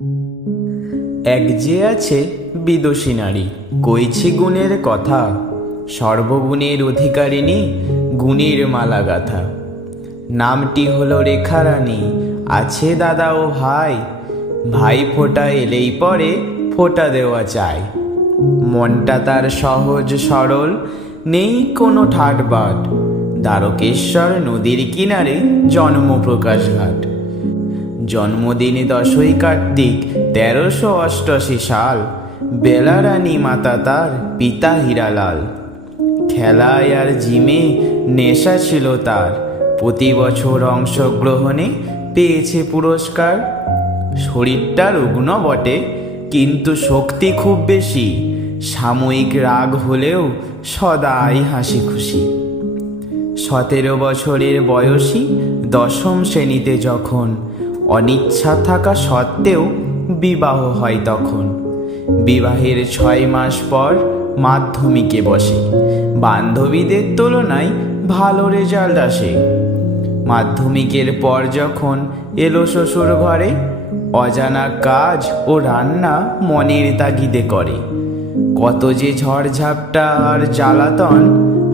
এক যে আছে বিদুষী নারী, কইছি গুণের কথা, সর্বগুণের অধিকারিণী, গুণের মালা গাথা। নামটি হলো রেখারানী, আছে দাদা ও ভাই, ভাই ফোঁটা এলেই পরে ফোঁটা দেওয়া চাই। মনটা তার সহজ সরল, নেই কোনো ঠাটবাট, দ্বারকেশ্বর নদীর কিনারে জন্ম প্রকাশঘাট। জন্মদিন 10ই কার্তিক 1388 সাল, বেলারানী মাতা তার পিতা হীরালাল। খেলায় আর জিমে নেশা ছিল তার, প্রতি বছর অংশগ্রহণে পেয়েছে পুরস্কার। শরীরটা রুগ্ন বটে, কিন্তু শক্তি খুব বেশি, সাময়িক রাগ হলেও সদাই হাসি খুশি। 17 বছরের বয়সী 10ম শ্রেণীতে যখন, অনিচ্ছা থাকা সত্ত্বেও বিবাহ হয় তখন। বিবাহের 6 মাস পর মাধ্যমিকে বসে, বান্ধবীদের তুলনায় ভালো রেজাল্ট আসে। মাধ্যমিকের পর যখন এলো শ্বশুর ঘরে, অজানা কাজ ও রান্না মনের তাগিদে করে। কত যে ঝড়ঝাপটা আর জ্বালাতন,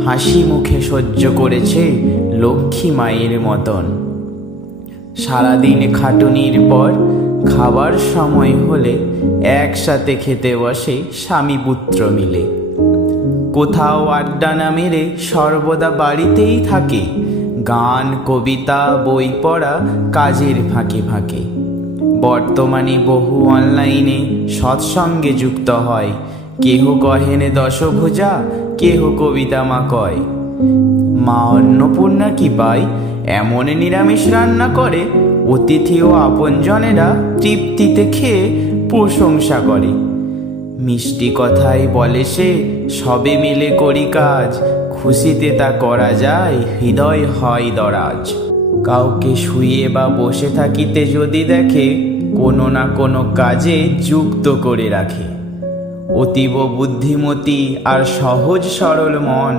হাসি মুখে সহ্য করেছে লক্ষ্মী মায়ের মতন। সারাদিন খাটুনির পর খাবার সময় হলে একসাথে খেতে বসে স্বামী পুত্র মিলে। কোথাও আড্ডা না মেরে সর্বদা বাড়িতেই থাকে, গান কবিতা বই পড়া কাজের ফাঁকে ফাঁকে। বর্তমানে বহু অনলাইনে সৎসঙ্গে যুক্ত হয়, কেহ কহেন দশভুজা, কেহ কবিতা মা কয়। মা অন্নপূর্ণা কি পায়, এমন নিরামিষ রান্না করে, অতিথি ও আপনজনেরা তৃপ্তিতে খেয়ে প্রশংসা করে। মিষ্টি কথাই বলে সে, সবে মিলে করি কাজ, খুশিতে তা করা যায়, হৃদয় হয় দরাজ। কাউকে শুয়ে বা বসে থাকিতে যদি দেখে, কোনো না কোনো কাজে যুক্ত করে রাখে। অতীব বুদ্ধিমতী আর সহজ সরল মন,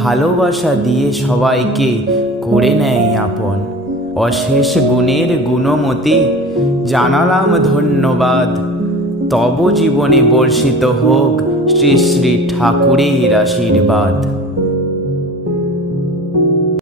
ভালোবাসা দিয়ে সবাইকে করে নেয় আপন। অশেষ গুণের গুণমতী, জানালাম ধন্যবাদ, তব জীবনে বর্ষিত হোক শ্রী শ্রী ঠাকুরের আশীর্বাদ।